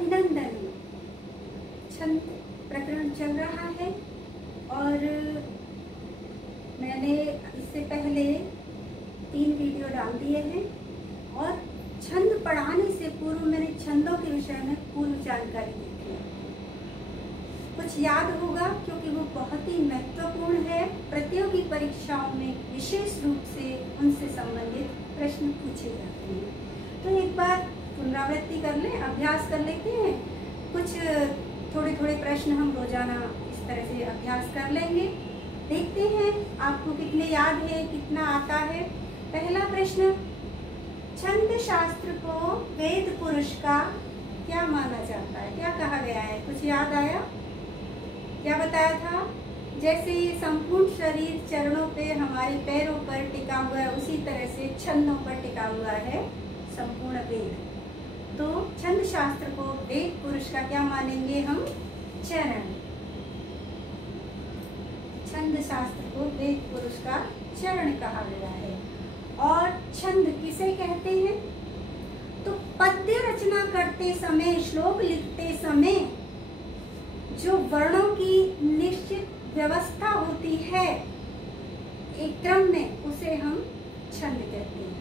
अभिनंदन। छंद प्रकरण चल रहा है और मैंने इससे पहले 3 वीडियो डाल दिए हैं और छंद पढ़ाने से पूर्व मैंने छंदों के विषय में पूर्व जानकारी दी थी। कुछ याद होगा क्योंकि वो बहुत ही महत्वपूर्ण है। प्रतियोगी परीक्षाओं में विशेष रूप से उनसे संबंधित प्रश्न पूछे जाते हैं। तो एक बार पुनरावृत्ति कर लें, अभ्यास कर लेते हैं। कुछ थोड़े थोड़े प्रश्न हम रोजाना इस तरह से अभ्यास कर लेंगे। देखते हैं आपको कितने याद है, कितना आता है। पहला प्रश्न, छंद शास्त्र को वेद पुरुष का क्या माना जाता है? क्या कहा गया है? कुछ याद आया? क्या बताया था? जैसे ये संपूर्ण शरीर चरणों पे हमारे पैरों पर टिका हुआ है, उसी तरह से छंदों पर टिका हुआ है संपूर्ण वेद। तो छंद शास्त्र को वेद पुरुष का क्या मानेंगे हम? चरण। छंद शास्त्र को वेद पुरुष का चरण कहा गया है। और छंद किसे कहते हैं? तो पद्य रचना करते समय, श्लोक लिखते समय जो वर्णों की निश्चित व्यवस्था होती है एक क्रम में, उसे हम छंद कहते हैं।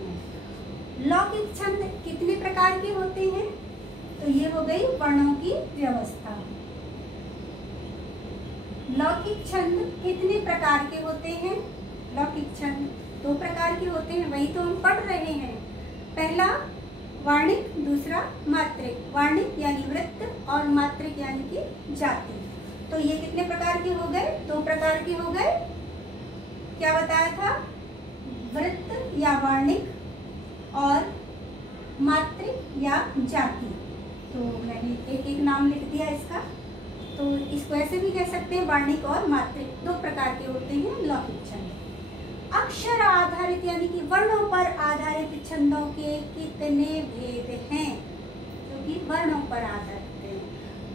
लौकिक छंद कितने प्रकार के होते हैं? तो ये हो गई वर्णों की व्यवस्था। लौकिक छंद कितने प्रकार के होते हैं? लौकिक छंद 2 प्रकार के होते हैं, वही तो हम पढ़ रहे हैं। पहला वार्णिक, दूसरा मात्रिक। वार्णिक यानी वृत्त और मात्रिक यानी कि जाति। तो ये कितने प्रकार के हो गए? 2 प्रकार के हो गए। क्या बताया था? वृत्त या वार्णिक और मात्रिक या जाति। तो मैंने एक एक नाम लिख दिया इसका। तो इसको ऐसे भी कह सकते हैं, वार्णिक और मात्रिक 2 प्रकार के होते हैं लौकिक छंद। अक्षर आधारित यानी कि वर्णों पर आधारित छंदों के कितने भेद हैं? क्योंकि वर्णों पर आधारित है।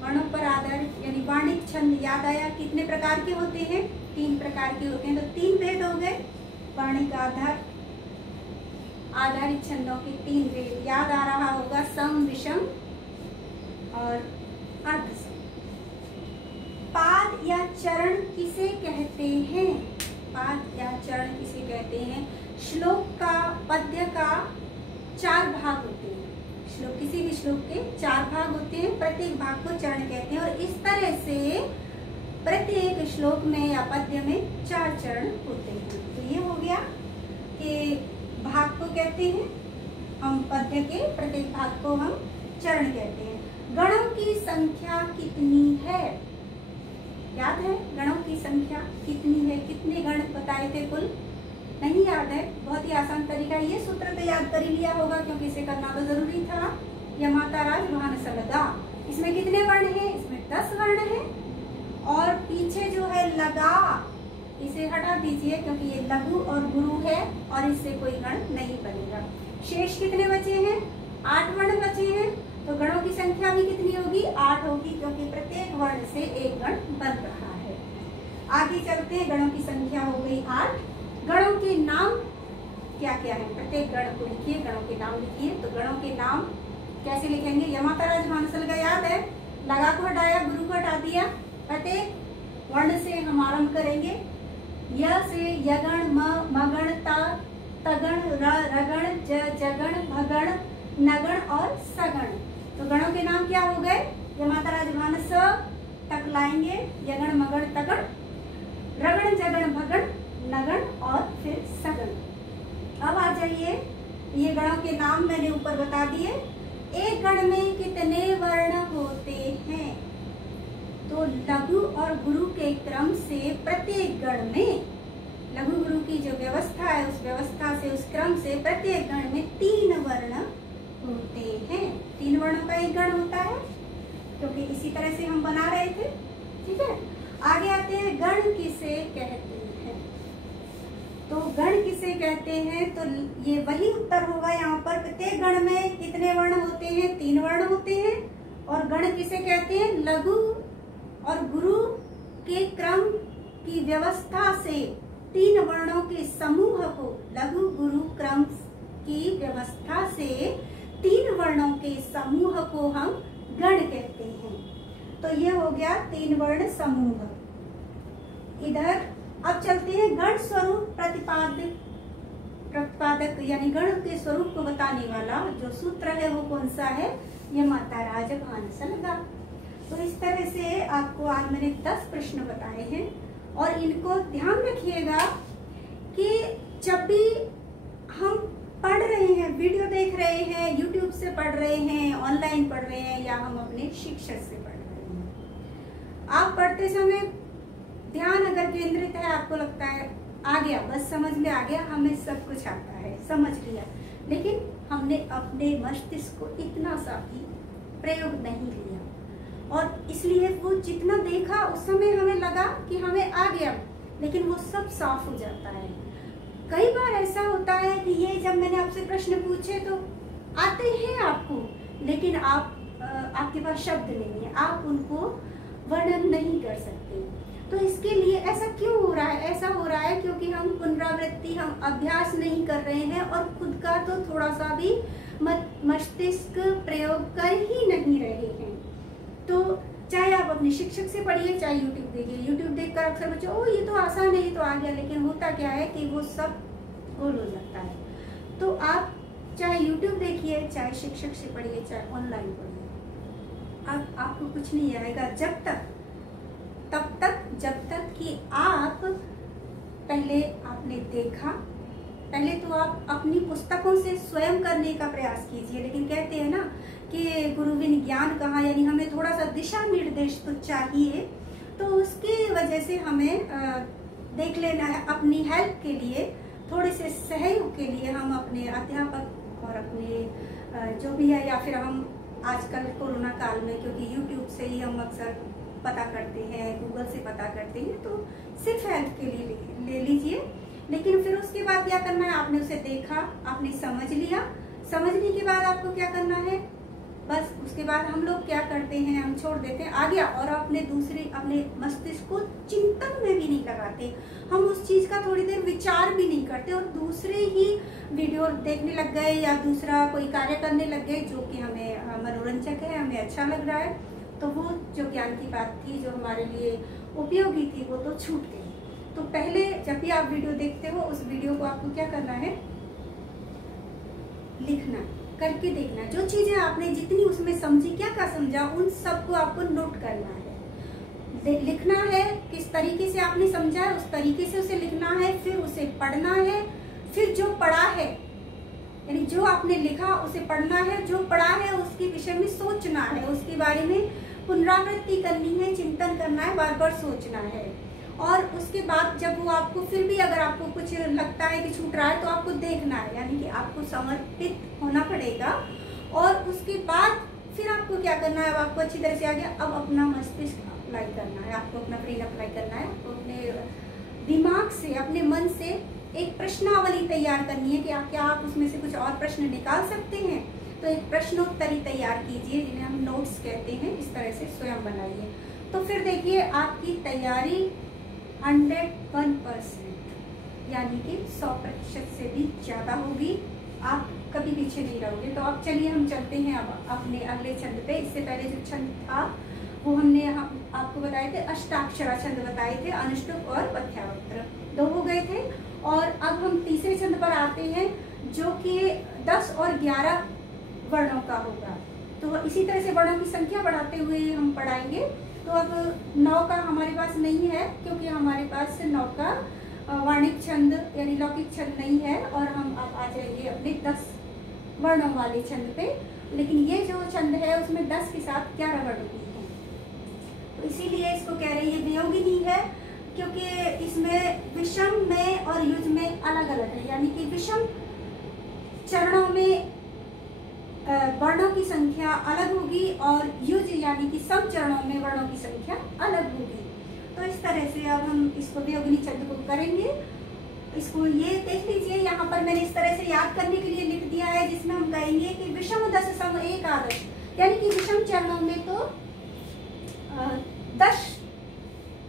वर्णों पर आधारित यानी वार्णिक छंद याद आया कितने प्रकार के होते हैं? 3 प्रकार के होते हैं। तो 3 भेद हो गए। वार्णिक आधारित छंदों के 3 भेद याद आ रहा होगा, सम, विषम और अर्धसम। पाद या चरण किसे कहते हैं? पाद या चरण किसे कहते हैं? श्लोक का, पद्य का 4 भाग होते हैं। श्लोक, किसी भी श्लोक के 4 भाग होते हैं, प्रत्येक भाग को चरण कहते हैं। और इस तरह से प्रत्येक श्लोक में या पद्य में 4 चरण होते हैं। तो ये हो गया कि भाग को कहते हैं हम, पद्य के प्रत्येक भाग को हम चरण कहते हैं। गणों की संख्या कितनी है? याद है गणों की संख्या कितनी है? कितने गण बताए थे कुल? नहीं याद है? बहुत ही आसान तरीका। ये सूत्र तो याद कर ही लिया होगा क्योंकि इसे करना तो जरूरी था। यमाता राज महान लगा। इसमें कितने वर्ण हैं? इसमें 10 वर्ण हैं। और पीछे जो है लगा, इसे हटा दीजिए क्योंकि ये लघु और गुरु है और इससे कोई गण नहीं बनेगा। शेष कितने बचे हैं? 8 वर्ण बचे हैं। तो गणों की संख्या भी कितनी होगी? 8 होगी क्योंकि प्रत्येक वर्ण से एक गण बन रहा है। आगे चलते हैं। गणों की संख्या हो गई 8। गणों के नाम क्या क्या है? प्रत्येक गण को लिखिए, गणों के नाम लिखिए। तो गणों के नाम कैसे लिखेंगे? यमाता राज मानसल का याद है? लगा को हटाया, गुरु को हटा दिया। प्रत्येक वर्ण से हम आरंभ करेंगे। य से यगण, मगण, तगण, रगण, जगण, भगण, नगण और सगण। तो गणों के नाम क्या हो गए? यमाता राजभान स तक लाएंगे, यगण, मगण, तगण, रगण, जगण, भगण, नगण और फिर सगण। अब आ जाइए, ये गणों के नाम मैंने ऊपर बता दिए। एक गण में कितने वर्ण होते हैं? तो लघु और गुरु के क्रम से प्रत्येक गण में, लघु गुरु की जो व्यवस्था है उस व्यवस्था से, उस क्रम से प्रत्येक गण में 3 वर्ण होते हैं। 3 वर्णों का एक गण होता है क्योंकि इसी तरह से हम बना रहे थे। ठीक है, आगे आते हैं। गण किसे कहते हैं? तो गण किसे कहते हैं? तो ये वही उत्तर होगा यहाँ पर। प्रत्येक गण में कितने वर्ण होते हैं? 3 वर्ण होते हैं। और गण किसे कहते हैं? लघु और गुरु के क्रम की व्यवस्था से 3 वर्णों के समूह को, लघु गुरु क्रम की व्यवस्था से 3 वर्णों के समूह को हम गण कहते हैं। तो ये हो गया 3 वर्ण समूह। इधर अब चलते हैं गण स्वरूप प्रतिपादक यानी गण के स्वरूप को बताने वाला जो सूत्र है वो कौन सा है, ये माता राजभानस लगा। तो इस तरह से आपको आज मैंने 10 प्रश्न बताए हैं और इनको ध्यान रखिएगा कि जब भी हम पढ़ रहे हैं, वीडियो देख रहे हैं, यूट्यूब से पढ़ रहे हैं, ऑनलाइन पढ़ रहे हैं या हम अपने शिक्षक से पढ़ रहे हैं, आप पढ़ते समय ध्यान अगर केंद्रित है, आपको लगता है आ गया, बस समझ में आ गया, हमें सब कुछ आता है, समझ लिया, लेकिन हमने अपने मस्तिष्क को इतना सा भी प्रयोग नहीं लिया और इसलिए वो जितना देखा उस समय हमें लगा कि हमें आ गया, लेकिन वो सब साफ हो जाता है। कई बार ऐसा होता है कि ये जब मैंने आपसे प्रश्न पूछे तो आते हैं आपको, लेकिन आपके पास शब्द नहीं है, आप उनको वर्णन नहीं कर सकते। तो इसके लिए ऐसा क्यों हो रहा है? ऐसा हो रहा है क्योंकि हम पुनरावृत्ति, हम अभ्यास नहीं कर रहे हैं और खुद का तो थोड़ा सा भी मस्तिष्क प्रयोग कर ही नहीं रहे हैं। तो चाहे आप अपने शिक्षक से पढ़िए, चाहे यूट्यूब देखिए, यूट्यूब देखकर अक्सर बच्चे ओ ये तो आसान है, ये तो आ गया, लेकिन होता क्या है कि वो सब गोल हो जाता है। तो आप चाहे यूट्यूब देखिए, चाहे शिक्षक से पढ़िए, चाहे ऑनलाइन पढ़िए, अब आपको कुछ नहीं आएगा तब तक जब तक कि आप पहले आपने देखा, पहले तो आप अपनी पुस्तकों से स्वयं करने का प्रयास कीजिए। लेकिन कहते हैं ना कि गुरुविन ज्ञान कहाँ, यानी हमें थोड़ा सा दिशा निर्देश तो चाहिए, तो उसकी वजह से हमें देख लेना है अपनी हेल्प के लिए, थोड़े से सहयोग के लिए हम अपने अध्यापक और अपने जो भी है, या फिर हम आजकल कोरोना काल में क्योंकि यूट्यूब से ही हम अक्सर पता करते हैं, गूगल से पता करते हैं, तो सिर्फ हेल्प के लिए ले लीजिए। लेकिन फिर उसके बाद क्या करना है, आपने उसे देखा, आपने समझ लिया, समझने के बाद आपको क्या करना है, बस उसके बाद हम लोग क्या करते हैं, हम छोड़ देते हैं, आ गया, और अपने मस्तिष्क को चिंतन में भी नहीं लगाते, हम उस चीज का थोड़ी देर विचार भी नहीं करते और दूसरे ही वीडियो देखने लग गए या दूसरा कोई कार्य करने लग गए जो कि हमें मनोरंजक है, हमें अच्छा लग रहा है, तो वो जो ज्ञान की बात थी, जो हमारे लिए उपयोगी थी, वो तो छूट गई। तो पहले जब भी आप वीडियो देखते हो, उस वीडियो को आपको क्या करना है, लिखना, करके देखना, जो चीजें आपने जितनी उसमें समझी, क्या समझा, उन सबको आपको नोट करना है, लिखना है, किस तरीके से आपने समझा उस तरीके से उसे लिखना है, फिर उसे पढ़ना है, फिर जो पढ़ा है यानी जो आपने लिखा उसे पढ़ना है, जो पढ़ा है उसके विषय में सोचना है, उसके बारे में पुनरावृत्ति करनी है, चिंतन करना है, बार बार सोचना है। और उसके बाद जब वो आपको फिर भी अगर आपको कुछ लगता है कि छूट रहा है तो आपको देखना है, यानी कि आपको समर्पित होना पड़ेगा। और उसके बाद फिर आपको क्या करना है, अब आपको अच्छी तरह से आ गया, अब अपना मस्तिष्क अप्लाई करना है, आपको अपना ब्रेन अप्लाई करना है, आपको अपने दिमाग से, अपने मन से एक प्रश्नावली तैयार करनी है कि क्या आप उसमें से कुछ और प्रश्न निकाल सकते हैं। तो एक प्रश्नोत्तरी तैयार कीजिए, जिन्हें हम नोट्स कहते हैं, इस तरह से स्वयं बनाइए। तो फिर देखिए आपकी तैयारी 101% यानी कि 100% से भी ज्यादा होगी, आप कभी पीछे नहीं रहोगे। तो अब चलिए हम चलते हैं अब अपने अगले छंद पे। इससे पहले जो छंद था वो हमने आपको बताए थे, अष्टाक्षरा छंद बताए थे, अनुष्टुप और पथ्यावक्त्र 2 हो गए थे। और अब हम तीसरे छंद पर आते हैं जो कि 10 और 11 वर्णों का होगा। तो इसी तरह से वर्णों की संख्या बढ़ाते हुए हम पढ़ाएंगे। तो अब 9 का हमारे पास नहीं है क्योंकि हमारे पास 9 का वाणिक छंद यानी लौकिक छंद नहीं है, और हम अब आ जाएंगे अपने 10 वर्णों वाले छंद पे। लेकिन ये जो छंद है उसमें 10 के साथ 11 वर्ण भी हैं, तो इसीलिए इसको कह रहे हैं वियोगिनी है, क्योंकि इसमें विषम में और युज में अलग अलग है। यानी कि विषम चरणों में वर्णों की संख्या अलग होगी और युज यानी कि सम चरणों में वर्णों की संख्या अलग होगी। तो इस तरह से अब हम इसको वियोगिनी छंद को करेंगे। इसको ये देख लीजिए, यहाँ पर मैंने इस तरह से याद करने के लिए लिख दिया है, जिसमें हम कहेंगे कि विषम 10 सम एकादश, यानी कि विषम चरणों में तो 10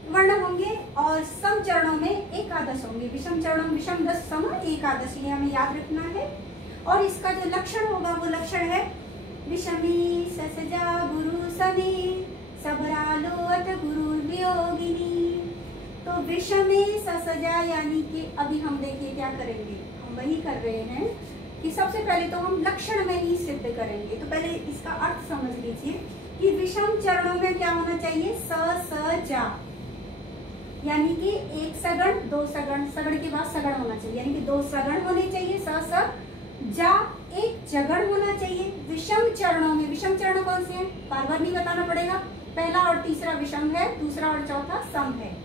वर्ण होंगे और सम चरणों में एकादश होंगे। विषम चरणों में विषम 10 सम एकादश, ये हमें याद रखना है। और इसका जो लक्षण होगा वो लक्षण है विषमी ससजा गुरु तो विषमे ससजा यानी कि अभी हम देखिए क्या करेंगे, हम वही कर रहे हैं कि सबसे पहले तो हम लक्षण में ही सिद्ध करेंगे। तो पहले इसका अर्थ समझ लीजिए कि विषम चरणों में क्या होना चाहिए, स स जा, यानी कि एक सगण दो सगण, सगण के बाद सगण होना चाहिए, यानी कि दो सगण होने चाहिए, स स जा एक जगण होना चाहिए। विषम चरणों में, विषम चरण कौन से हैं, बार बार नहीं बताना पड़ेगा, पहला और तीसरा विषम है, दूसरा और चौथा सम है।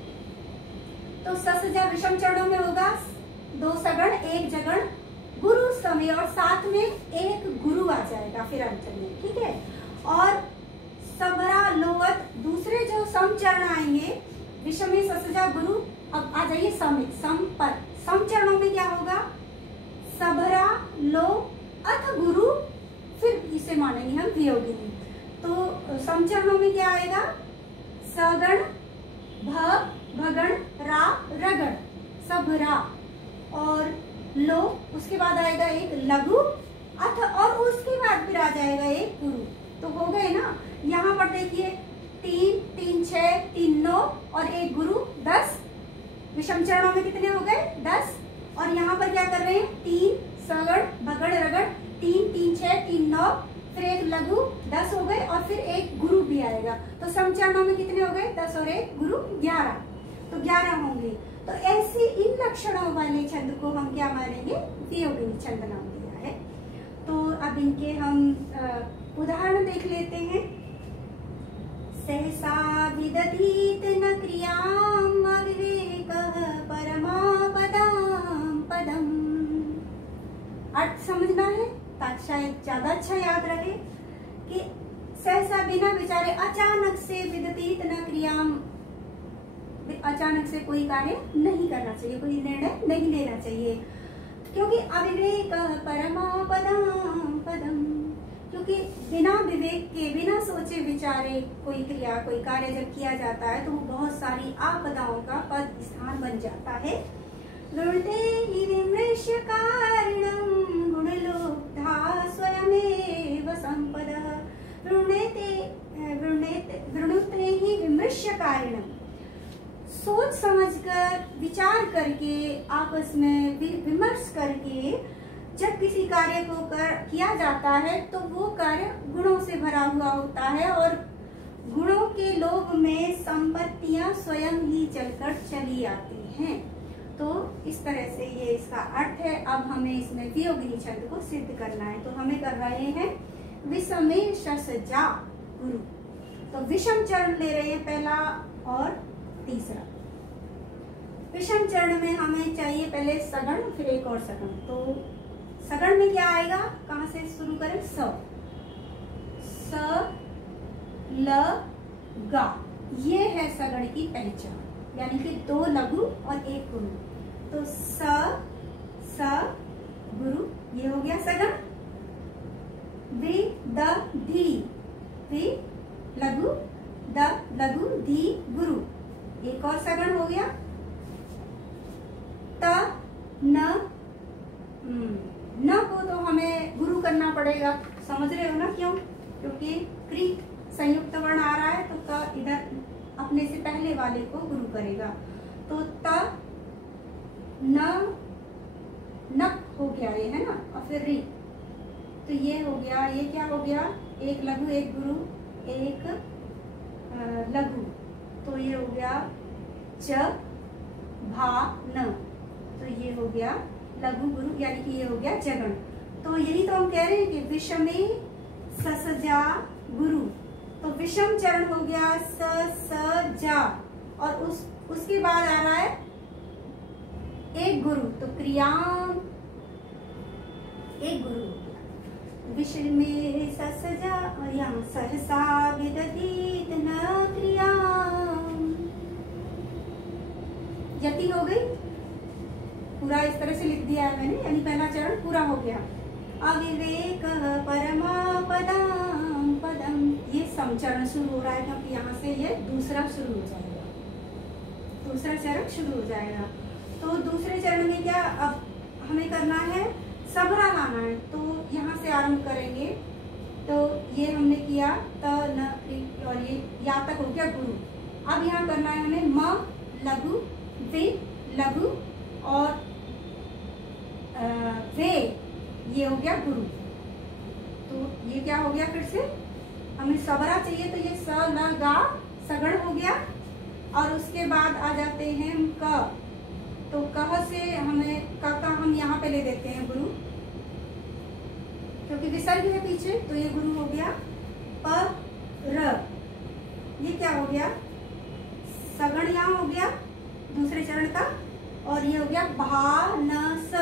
तो ससजा विषम चरणों में होगा दो सगण एक जगण गुरु समय, और साथ में एक गुरु आ जाएगा फिर अंत में, ठीक है। और सबरा लोवत दूसरे जो सम चरण आएंगे, विषमे ससजा गुरु, अब आ जाइए सम पर, सम चरणों में क्या होगा, सबरा लो अथ गुरु, फिर इसे मानेंगे हम वियोगिनी। तो सम चरणों में क्या आएगा, सगण भ भगण रा रगण, सबरा, और लो उसके बाद आएगा एक लघु अथ, और उसके बाद फिर आ जाएगा एक गुरु। तो हो गए ना, यहाँ पर देखिए 3 3 6 3 9 और एक गुरु 10, विषम चरणों में कितने हो गए 10। और यहाँ पर क्या कर रहे हैं, 3 सगण भगण रगड़, 3 3 6 3 9, फिर एक लघु 10 हो गए, और फिर एक गुरु भी आएगा। तो सम चरणों में कितने हो गए 10 और एक गुरु 11, तो 11 होंगे। तो ऐसे इन लक्षणों वाले छंद को हम क्या मानेंगे, वियोगिनी छंद नाम दिया है। तो अब इनके हम उदाहरण देख लेते हैं। सहसा विदधीत न क्रियाम अविवेकः परमापदाम पदम। अर्थ समझना है ताकि शायद ज्यादा अच्छा याद रहे कि सहसा बिना विचारे अचानक से विदधीत न क्रियाम, अचानक से कोई कार्य नहीं करना चाहिए, कोई निर्णय नहीं लेना चाहिए, क्योंकि अविवेक परमापदम पदम, क्योंकि बिना विवेक के बिना सोचे विचारे कोई क्रिया कोई कार्य जब किया जाता है तो वो बहुत सारी आपदाओं का पद स्थान बन जाता है। वृणते हि विमृश्य कारणं गुणलोब्धा स्वयमेव संपदः, वृणुते ही विमृश्य कारणं, सोच समझकर विचार करके आपस में विमर्श करके जब किसी कार्य को किया जाता है तो वो कार्य गुणों से भरा हुआ होता है, और गुणों के लोभ में संपत्तियां स्वयं ही चलकर चली आती हैं। तो इस तरह से ये इसका अर्थ है। अब हमें इसमें वियोगिनी छंद को सिद्ध करना है, तो हमें कर रहे हैं विषमे ससजा गुरु। तो विषम चरण ले रहे हैं पहला और तीसरा। विषम चरण में हमें चाहिए पहले सगण फिर एक और सगण। तो सगण में क्या आएगा, कहां से शुरू करें, स ल गा, ये है सगण की पहचान, यानी कि 2 लघु और 1 गुरु। तो स गुरु, ये हो गया सगण। वि द धी, वि लघु द लघु धी गुरु, एक और सगण हो गया। त न को तो हमें गुरु करना पड़ेगा, समझ रहे हो ना, क्यों, क्योंकि क्री संयुक्त वर्ण आ रहा है तो क इधर अपने से पहले वाले को गुरु करेगा। तो त न हो गया ये, है ना, और फिर री, तो ये हो गया, ये क्या हो गया, एक लघु एक गुरु एक लघु, तो ये हो गया च भा न, तो ये हो गया लघु गुरु, यानी कि ये हो गया जगण। तो यही तो हम कह रहे हैं कि विषमे ससजा गुरु। तो विषम चरण हो गया स जा, और उसके बाद आ रहा है एक गुरु, तो क्रियाम एक गुरु हो गया। विषमे ससजा, और यहाँ सहसा विदधीत न क्रियाम, यति हो गई, पूरा इस तरह से लिख दिया है मैंने, यानी पहला चरण पूरा हो गया। अविवेक परमापदाम पदम, ये सम चरण शुरू हो रहा है क्योंकि यहाँ से ये दूसरा शुरू हो जाएगा, दूसरा चरण शुरू हो जाएगा। तो दूसरे चरण में क्या अब हमें करना है, सबरा लाना है, तो यहाँ से आरंभ करेंगे। तो ये हमने किया त न, और ये या तक हो गया गुरु। अब यहाँ करना है हमें म लघु वे लघु और वे ये हो गया गुरु। तो ये क्या हो गया, फिर से हमें सबरा चाहिए तो ये स ल गा सगण हो गया। और उसके बाद आ जाते हैं हम क, तो कह से हमें क का हम यहाँ पे ले देते हैं गुरु, क्योंकि विसर्ग है पीछे, तो ये गुरु हो गया। प र ये क्या हो गया, सगण यहाँ हो गया दूसरे चरण का, और ये हो गया भा न स,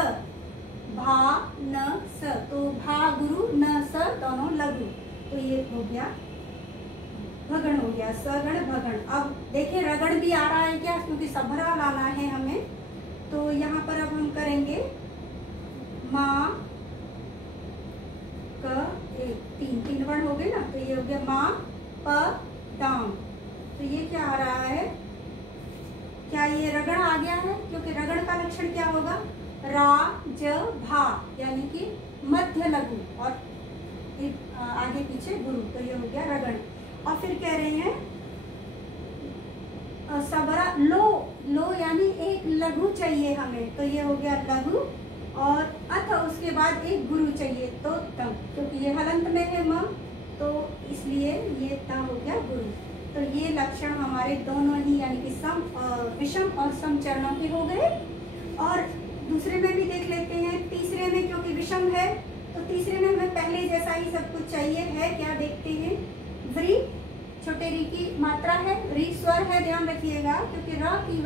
भा न स, तो भा गुरु न स दोनों लघु, तो ये हो गया भगण हो गया, सगण भगण। अब देखिए रगण भी आ रहा है क्या, क्योंकि सबरा लाना है हमें, तो यहाँ पर अब हम करेंगे माँ क एक, तीन वर्ण हो गए ना, तो ये हो गया माँ प दाम। तो ये क्या आ रहा है, क्या ये रगड़ आ गया है, क्योंकि रगड़ का लक्षण क्या होगा, रा ज भा, यानी कि मध्य लघु और आगे पीछे गुरु, तो ये हो गया रगड़। और फिर कह रहे हैं सबरा लो, लो यानी एक लघु चाहिए हमें, तो ये हो गया लघु, और अथ उसके बाद एक गुरु चाहिए, तो तम, क्योंकि ये हलंत में है म, तो इसलिए ये त हो गया गुरु। तो ये लक्षण हमारे दोनों ही यानी कि सम विषम और सम चरणों के हो गए। और दूसरे में भी देख लेते हैं, तीसरे में क्योंकि विषम है तो तीसरे में हमें पहले जैसा ही सब कुछ चाहिए है। क्या देखते हैं, व्री, छोटे री की मात्रा है, री स्वर है, ध्यान रखिएगा, क्योंकि र की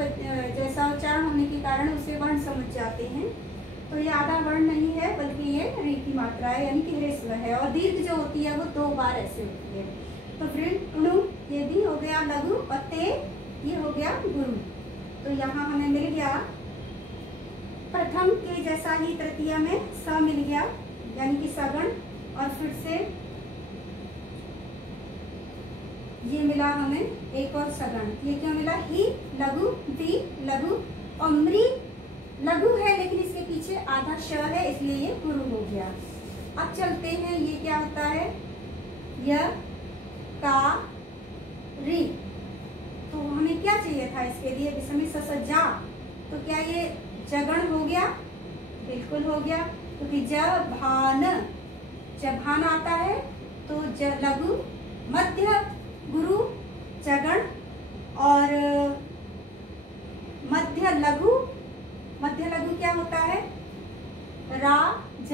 जैसा उच्चारण होने के कारण उसे वर्ण समझ जाते हैं। तो ये आधा वर्ण नहीं है, बल्कि ये री की मात्रा है, यानी कि ह्रस्व है, और दीर्घ जो होती है वो 2 बार ऐसे होती है। तो फिर ये भी हो गया लघु, और ते ये हो गया गुरु। तो यहाँ हमें मिल गया प्रथम के जैसा ही तृतीय में स मिल गया, यानी कि सगण, और फिर से ये मिला हमें एक और सगण। ये क्या मिला, ही लघु, दी लघु, और मृ लघु है लेकिन इसके पीछे आधा श है, इसलिए ये गुरु हो गया। अब चलते हैं, ये क्या होता है, य का री, तो हमें क्या चाहिए था इसके लिए, विषमी ससज्जा, तो क्या ये जगण हो गया, बिल्कुल हो गया, क्योंकि जभान, जभान आता है तो लघु, मध्य गुरु जगण, और मध्य लघु, मध्य लघु क्या होता है, रा ज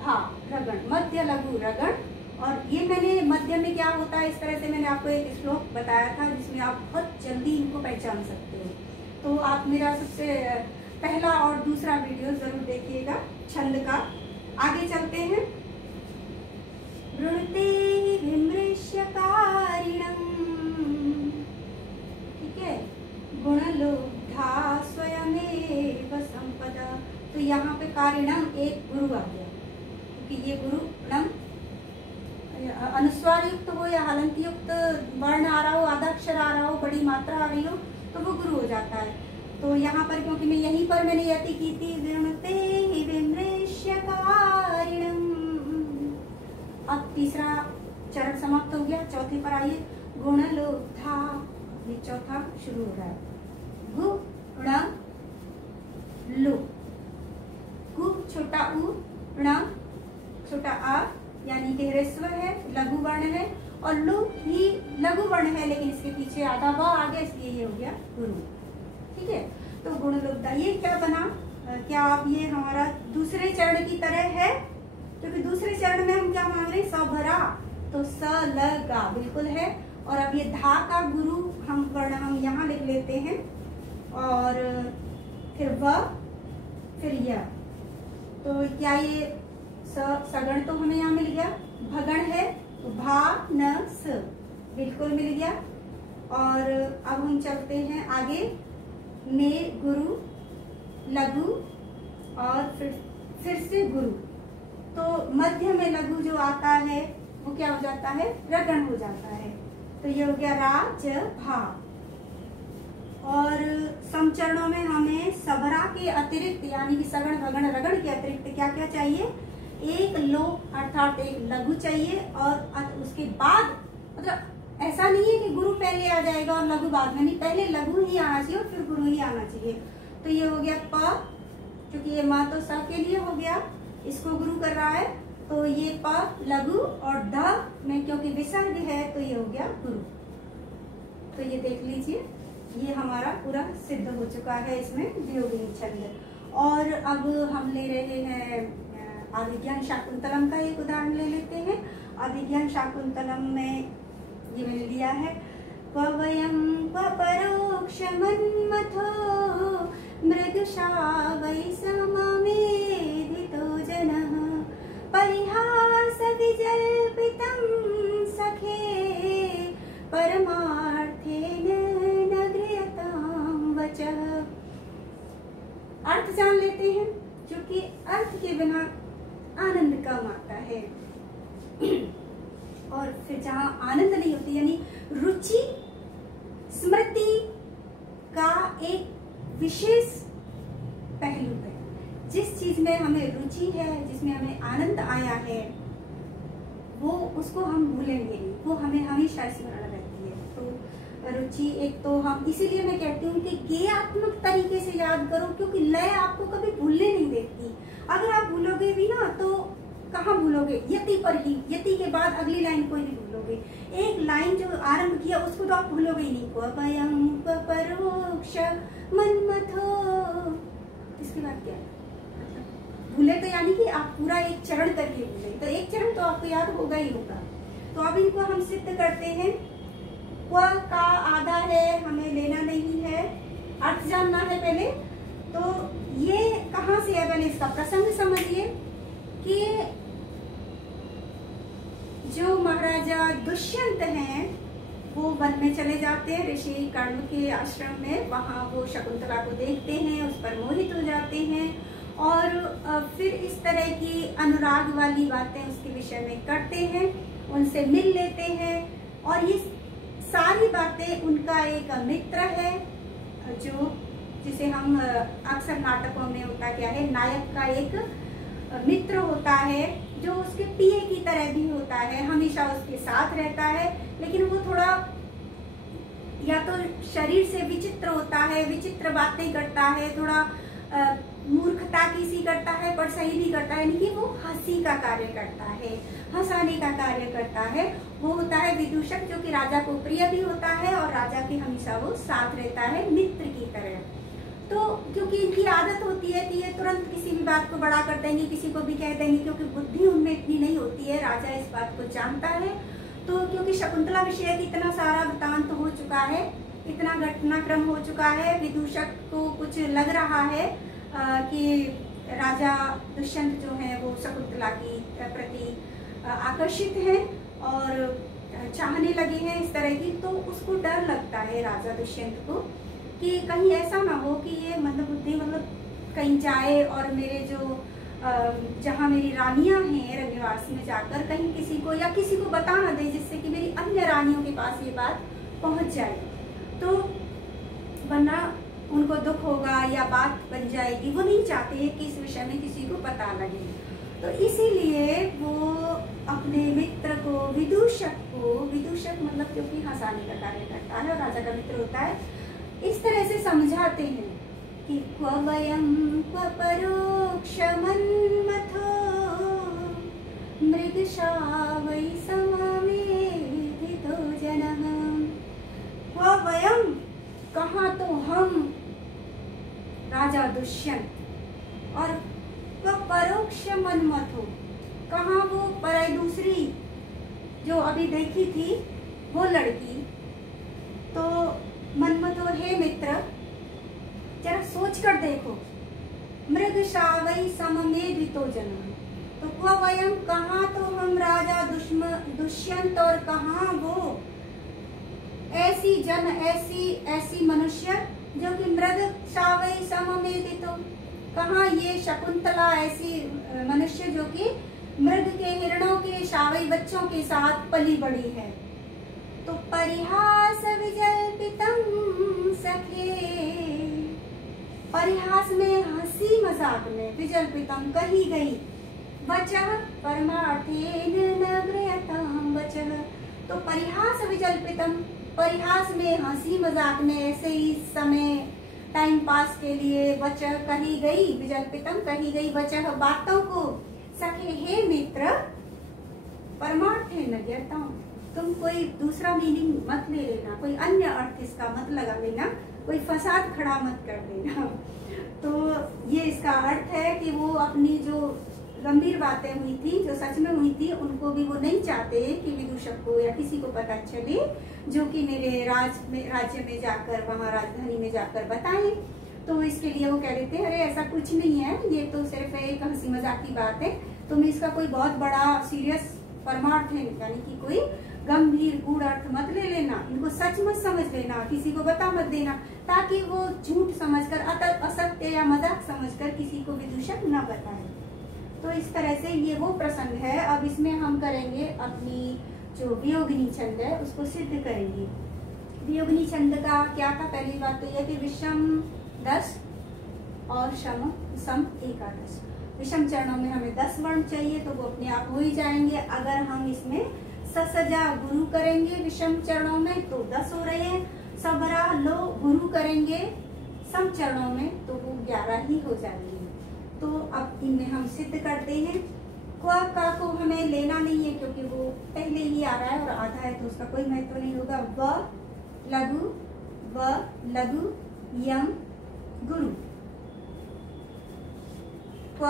भा रगण, मध्य लघु रगण। और ये मैंने मध्य में क्या होता है, इस तरह से मैंने आपको एक श्लोक बताया था जिसमें आप बहुत जल्दी इनको पहचान सकते हो। तो आप मेरा सबसे पहला और दूसरा वीडियो जरूर देखिएगा छंद का। आगे चलते हैं, वृणते विमृश्यकारिणम्, ठीक है, गुणलोब्धा स्वयमेव संपदा। तो यहाँ पे कारिणम एक गुरु आ गया, क्योंकि ये गुरु नम अनुस्वार युक्त हो या हलंत युक्त वर्ण आ रहा हो, आधा अक्षर आ रहा हो, बड़ी मात्रा आ रही हो, तो वो गुरु हो जाता है। तो यहाँ पर क्योंकि मैं यहीं पर मैंने यति की थी, विमृते विमृश्यकारिणम्। अब तीसरा चरण समाप्त हो गया, चौथे पर आइए, गुणलोब्धा, ये चौथा शुरू हो रहा है, गुण लो, गु छोटा उ, ण छोटा आ, यानी कि ह्रस्व है, लघु वर्ण है, और लु ही लघु वर्ण है लेकिन इसके पीछे आधा व आ गया, इसलिए ये हो गया गुरु। ठीक है, तो गुणलोब्धा ये क्या बना, क्या आप ये हमारा दूसरे चरण की तरह है, क्योंकि दूसरे चरण में हम क्या मांग रहे हैं, सबरा, तो स ल गा बिल्कुल है। और अब ये धा का गुरु हम वर्ण हम यहाँ लिख लेते हैं, और फिर व, फिर य, तो क्या ये सगण तो हमें यहाँ मिल गया, भगण है तो भा न स बिल्कुल मिल गया। और अब हम चलते हैं आगे, ने गुरु लघु, और फिर से गुरु, तो मध्य में लघु जो आता है वो क्या हो जाता है, रगण हो जाता है। तो ये हो गया रा ज भा। और समचरणों में हमें सबरा के अतिरिक्त यानी कि सगण भगण रगण के अतिरिक्त क्या क्या चाहिए, एक लो अर्थात एक लघु चाहिए, और उसके बाद मतलब ऐसा नहीं है कि गुरु पहले आ जाएगा और लघु बाद में, नहीं पहले लघु ही आना चाहिए और फिर गुरु ही आना चाहिए। तो ये हो गया प, क्योंकि ये माँ तो स के लिए हो गया, इसको गुरु कर रहा है, तो ये प लघु और ध में क्योंकि विसर्ग है तो ये हो गया गुरु। तो ये देख लीजिए, ये हमारा पूरा सिद्ध हो चुका है इसमें वियोगिनी छंद। और अब हम ले रहे हैं अभिज्ञान शाकुंतलम का एक उदाहरण ले लेते हैं। अभिज्ञान शाकुंतलम में ये मैंने लिया है, क्वयं परोक्षमन्मथो मृगशावै सममेधितो जनः परिहास विजल्पितं सखे परमार्थेन न गृह्यतां वचः। अर्थ जान लेते हैं, क्योंकि अर्थ के बिना आनंद कम आता है। और फिर जहाँ आनंद नहीं होती, यानी रुचि स्मृति का एक विशेष पहलू है। जिस चीज में हमें रुचि है, जिसमें हमें आनंद आया है, वो उसको हम भूलेंगे नहीं, वो हमें हमेशा स्मरण रहती है। तो रुचि एक तो हम, इसीलिए मैं कहती हूँ कि गेयात्मक तरीके से याद करो, क्योंकि लय आपको कभी भूलने नहीं देती। अगर आप भूलोगे भी ना तो कहाँ भूलोगे, यति पर ही, यति के बाद अगली लाइन को नहीं भूलोगे। एक लाइन जो आरंभ किया उसको तो आप भूलोगे ही नहीं। क्वयं परोक्ष मन्मथो, इसके बाद क्या भूले, तो यानी कि आप पूरा एक चरण करके भूले, तो एक चरण तो आपको याद होगा ही होगा। तो अब इनको हम सिद्ध करते हैं। क्व का आधा है, हमें लेना नहीं है, अर्थ जानना है पहले। तो ये कहाँ से है, पहले इसका प्रसंग समझिए कि जो महाराजा दुष्यंत हैं वो वन में चले जाते हैं, ऋषि कर्ण के आश्रम में। वहां वो शकुंतला को देखते हैं, उस पर मोहित हो जाते हैं और फिर इस तरह की अनुराग वाली बातें उसके विषय में करते हैं, उनसे मिल लेते हैं। और ये सारी बातें उनका एक मित्र है, जो जिसे हम अक्सर नाटकों में होता क्या है, नायक का एक मित्र होता है जो उसके पिए की तरह भी होता है, हमेशा उसके साथ रहता है। लेकिन वो थोड़ा या तो शरीर से विचित्र होता है, विचित्र बातें करता है, थोड़ा मूर्खता की सी करता है, पर सही भी करता है, यानी कि वो हंसी का कार्य करता है, हंसाने का कार्य करता है। वो होता है विदूषक, जो कि राजा को प्रिय भी होता है और राजा के हमेशा वो साथ रहता है मित्र की तरह। तो क्योंकि इनकी आदत होती है कि ये तुरंत किसी भी बात को बड़ा कर देंगे, किसी को भी कह देंगे, क्योंकि बुद्धि उनमें इतनी नहीं होती है, राजा इस बात को जानता है। तो क्योंकि शकुंतला विषय इतना सारा वृतांत हो चुका है, इतना घटनाक्रम हो चुका है, विदूषक को कुछ लग रहा है कि राजा दुष्यंत जो है वो शकुंतला की प्रति आकर्षित हैं और चाहने लगे हैं इस तरह की। तो उसको डर लगता है राजा दुष्यंत को कि कहीं ऐसा ना हो कि ये मंदबुद्धि मतलब कहीं जाए और मेरे जो जहाँ मेरी रानियां हैं रण्यवास में जाकर कहीं किसी को या किसी को बता ना दे, जिससे कि मेरी अन्य रानियों के पास ये बात पहुंच जाए, तो वरना उनको दुख होगा या बात बन जाएगी। वो नहीं चाहते कि इस विषय में किसी को पता लगे। तो इसीलिए वो अपने मित्र को, विदूषक मतलब क्योंकि हंसाने का कार्य करता है और राजा का मित्र होता है, इस तरह से समझाते हैं कि क्वयं परोक्षमन्मथो मृगशावै सममेधितो जनः। क्वयं, कहाँ तो हम राजा दुष्यंत, और परोक्षमन्मथो, कहाँ वो पर दूसरी जो अभी देखी थी वो लड़की। तो मनमथो, हे मित्र जरा सोच कर देखो, मृगशावै सममेधितो जनः। तो क्वयं, कहाँ तो हम राजा दुष्यंत और कहाँ वो ऐसी जन, ऐसी मनुष्य जो कि मृगशावै सममेधितो, कहाँ ये शकुंतला ऐसी मनुष्य जो कि मृग के हिरणों के शावई बच्चों के साथ पली बड़ी है। तो परिहास विजल्पितं सखे, परिहास में हंसी मजाक में, विजल्पितं कही गई, वचः परमार्थेन न गृह्यतां वचः। तो परिहास विजल्पितं परिहास में, हंसी मजाक में, ऐसे ही समय टाइम पास के लिए वचः कही गई, विजल्पितम कही गई वचः बातों को सखे हे मित्र परमार्थे न ज्ञाता। तुम कोई दूसरा मीनिंग मत ले लेना, कोई अन्य अर्थ इसका मत लगा लेना, कोई फसाद खड़ा मत कर देना। तो ये इसका अर्थ है कि वो अपनी जो गंभीर बातें हुई थी, जो सच में हुई थी, उनको भी वो नहीं चाहते कि विदूषक को या किसी को पता चले, जो कि मेरे राज्य में जाकर, वहाँ राजधानी में जाकर बताएं। तो इसके लिए वो कह देते हैं, अरे ऐसा कुछ नहीं है, ये तो सिर्फ एक हंसी मजाक की बात है, तुम इसका कोई बहुत बड़ा सीरियस परमार्थ है, यानी कि कोई गंभीर गूढ़ अर्थ मत ले लेना, इनको सच मत समझ लेना, किसी को बता मत देना, ताकि वो झूठ समझकर, असत्य या मजाक समझकर किसी को विदूषक न बताए। तो इस तरह से ये वो प्रसंग है। अब इसमें हम करेंगे अपनी जो वियोगिनी छंद है उसको सिद्ध करेंगे। वियोगिनी छंद का क्या था? पहली बात तो यह कि विषम 10 और सम 11। विषम चरणों में हमें 10 वर्ण चाहिए, तो वो अपने आप हो ही जाएंगे। अगर हम इसमें ससजा गुरु करेंगे विषम चरणों में तो 10 हो रहे हैं, सबरा लो गुरु करेंगे सम चरणों में तो वो 11 ही हो जाएंगे। तो अब इनमें हम सिद्ध करते हैं। क्व का को हमें लेना नहीं है क्योंकि वो पहले ही आ रहा है और आधा है तो उसका कोई महत्व नहीं होगा। व लघु यम गुरु। क्व,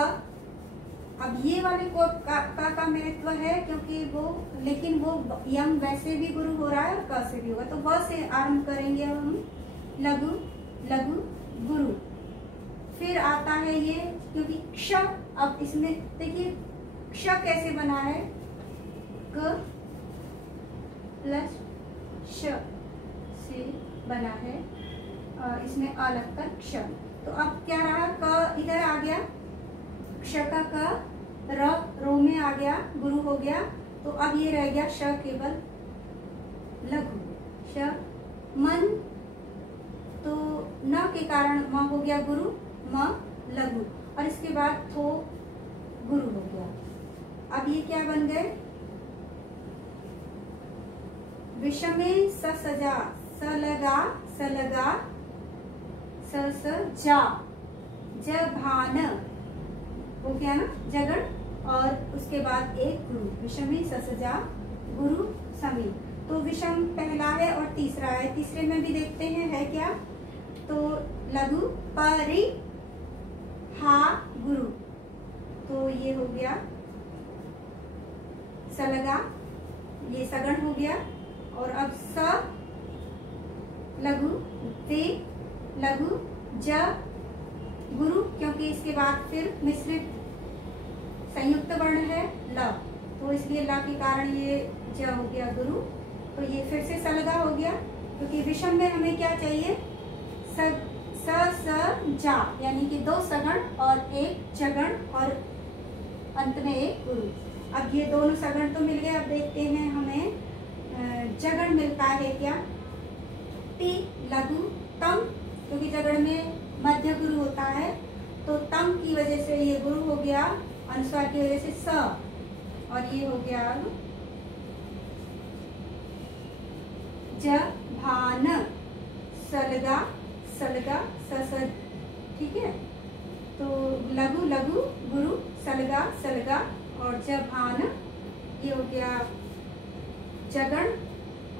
अब ये वाले को का महत्व है क्योंकि वो, लेकिन वो यम वैसे भी गुरु हो रहा है और क से भी होगा, तो व से आरंभ करेंगे हम। लघु गुरु। फिर आता है ये, क्योंकि क्ष, अब इसमें देखिए क्ष कैसे बना है, क प्लस श से बना है, इसमें आ लगकर क्ष। तो अब क्या रहा, क इधर आ गया, क्ष का क, र रो में आ गया, गुरु हो गया। तो अब ये रह गया श केवल लघु, श मन, तो न के कारण म हो गया गुरु, म लघु, और इसके बाद थो गुरु हो गया। अब ये क्या बन गए, विषमे ससजा, सलगा सलगा ससजा, जभान हो गया ना जगड़, और उसके बाद एक गुरु, विषमे ससजा गुरु समी। तो विषम पहला है और तीसरा है, तीसरे में भी देखते हैं है क्या, तो लघु परि हा गुरु, तो ये हो गया सलगा, ये सगण हो गया। और अब स लघु, ते लघु, ज गुरु, क्योंकि इसके बाद फिर मिश्रित संयुक्त वर्ण है ल, तो इसलिए ल के कारण ये ज हो गया गुरु। तो ये फिर से सलगा हो गया, क्योंकि विषम में हमें क्या चाहिए, स जा, यानी कि 2 सगण और 1 जगण और अंत में एक गुरु। अब ये दोनों सगण तो मिल गए, अब देखते हैं हमें जगण मिलता है क्या, टी लघु तम, क्योंकि जगण में मध्य गुरु होता है, तो तम की वजह से ये गुरु हो गया, अनुस्वार की वजह से स, और ये हो गया अब ज भान, सलगा सलगा सस, ठीक है। तो लघु लघु गुरु, सलगा सलगा, और जभान ये हो गया जगण,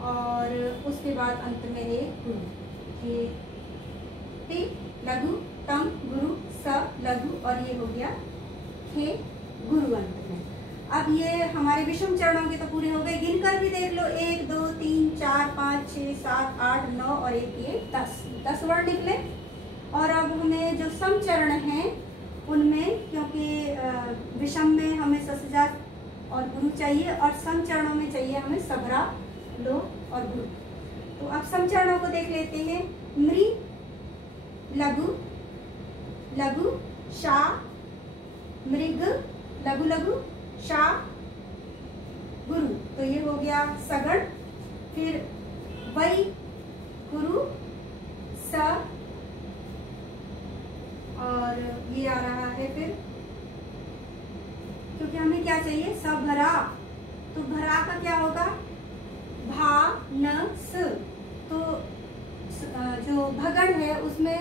और उसके बाद अंत में एक गुरु, ये टी लघु तम गुरु स लघु, और ये हो गया हे गुरु अंत में। अब ये हमारे विषम चरणों के तो पूरे हो गए, गिनकर भी देख लो, 1 2 3 4 5 6 7 8 9 और एक ये 10 वर्ण निकले। और अब हमें जो सम चरण हैं उनमें, क्योंकि विषम में हमें ससजा और गुरु चाहिए और सम चरणों में चाहिए हमें सबरा लो और गुरु। तो अब सम चरणों को देख लेते हैं। मृ लघु लघु शा, मृग लघु लघु शा गुरु, तो ये हो गया सगण। फिर वै गुरु स, और ये आ रहा है फिर, क्योंकि हमें क्या चाहिए, सबरा, तो भरा का क्या होगा, भा न स, है उसमें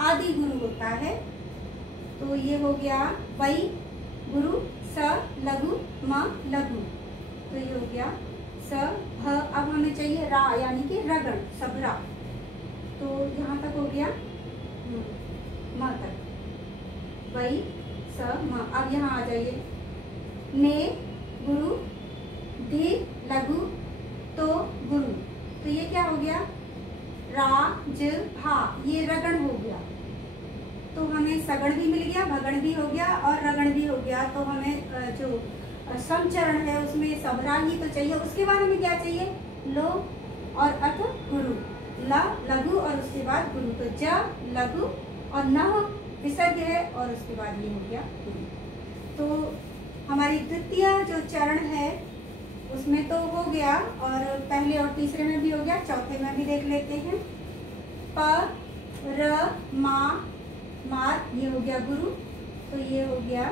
आदि गुरु होता है। तो ये हो गया वै गुरु, स लघु, म लघु। तो ये हो गया स भ। अब हमें चाहिए रा यानी कि रगड़, सबरा। तो यहाँ तक हो गया म तक, वै स म। अब यहाँ आ जाइए, ने गुरु, धी लघु, तो गुरु। तो ये क्या हो गया, रा ज भा, ये रगड़ हो गया। तो हमें सगड़ भी मिल गया, भगड़ भी हो गया और रगड़ भी हो गया। तो हमें जो समचरण है उसमें सबरा ही तो चाहिए। उसके बाद हमें क्या चाहिए, लो और अथ गुरु, ला लघु और उसके बाद गुरु। तो ज लघु और न विसर्ग है और उसके बाद ये हो गया गुरु। तो हमारी द्वितीय जो चरण है उसमें तो हो गया, और पहले और तीसरे में भी हो गया, चौथे में भी देख लेते हैं। प र मा मार, ये हो गया गुरु। तो ये हो गया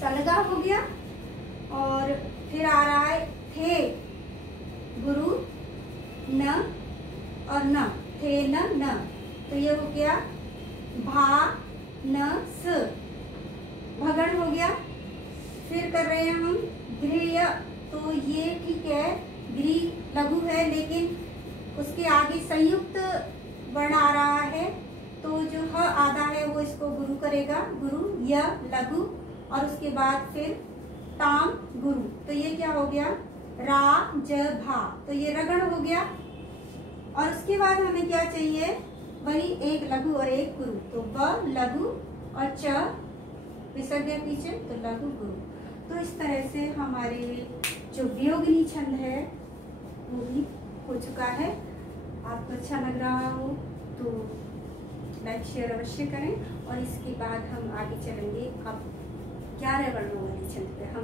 सलगा हो गया। और फिर आ रहा है थे गुरु, न और न, थे न न। तो ये हो गया भा न स, भगड़ हो गया। फिर कर रहे हैं हम गृह। तो ये ठीक है, गृह लघु है लेकिन उसके आगे संयुक्त वर्ण आ रहा है। तो जो ह आधा है वो इसको गुरु करेगा, गुरु य लघु और उसके बाद फिर ताम गुरु। तो ये क्या हो गया, रा ज भा। तो ये रगड़ हो गया। और उसके बाद हमें क्या चाहिए, वही एक लघु और एक गुरु। तो ब लघु और च विसर्ग है पीछे, तो लघु गुरु। तो इस तरह से हमारे जो वियोगिनी छंद है वो भी हो चुका है। आपको अच्छा लग रहा हो तो लाइक शेयर अवश्य करें। और इसके बाद हम आगे चलेंगे अब 11 वर्णों वाली छंद पे। हम